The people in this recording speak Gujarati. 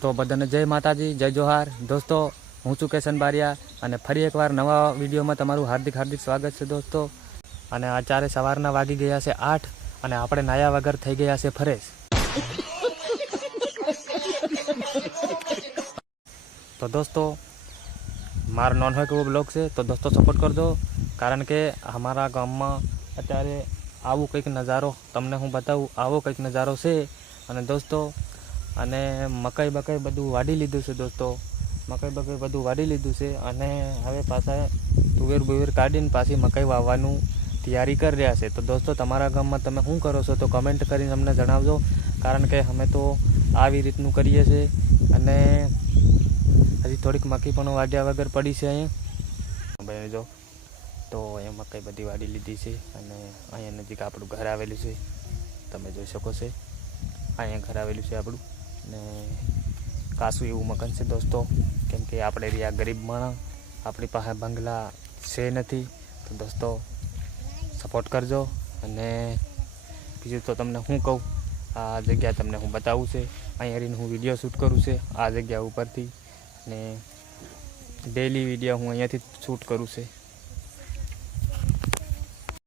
તો બધાને જય માતાજી, જય જોહાર દોસ્તો। હું છું કેશન બારિયા અને ફરી એકવાર નવા વિડીયોમાં તમારું હાર્દિક સ્વાગત છે દોસ્તો। અને અત્યારે સવારના વાગી ગયા છે 8 અને આપણે નાયા વગર થઈ ગયા છે ફ્રેશ। તો દોસ્તો મારો નોન હોય કેવો બ્લોગ છે તો દોસ્તો સપોર્ટ કરજો, કારણ કે અમારા ગામમાં અત્યારે આવું કંઈક નજારો તમને હું બતાવું, આવો કંઈક નજારો છે। અને દોસ્તો અને મકાઈ બકાઈ બધું વાડી લીધું છે દોસ્તો, મકાઈ બકાઈ બધું વાડી લીધું છે અને હવે પાછા તુવેર બુવેર કાઢીને પાછી મકાઈ વાવવાનું તૈયારી કરી રહ્યા છે। તો દોસ્તો તમારા ગામમાં તમે શું કરો છો તો કમેન્ટ કરીને અમને જણાવજો, કારણ કે અમે તો આવી રીતનું કરીએ છીએ। અને હજી થોડીક મકાઈ પણ વાડ્યા વગર પડી છે અહીંયા ભાઈ જો, તો અહીંયા મકાઈ બધી વાડી લીધી છે અને અહીંયા નજીક આપણું ઘર આવેલું છે, તમે જોઈ શકો છો અહીંયા ઘર આવેલું છે આપણું। ને કાસું એવું મકાન છે દોસ્તો, કેમ કે આપણે રહ્યા ગરીબ માણસ, આપણી પાસે બંગલા છે નથી। તો દોસ્તો સપોર્ટ કરજો। અને બીજું તો તમને શું કહું, આ જગ્યા તમને હું બતાવું છે, અહીંયા રહીને હું વિડીયો શૂટ કરું છે આ જગ્યા ઉપરથી, ને ડેલી વિડીયો હું અહીંયાથી શૂટ કરું છે।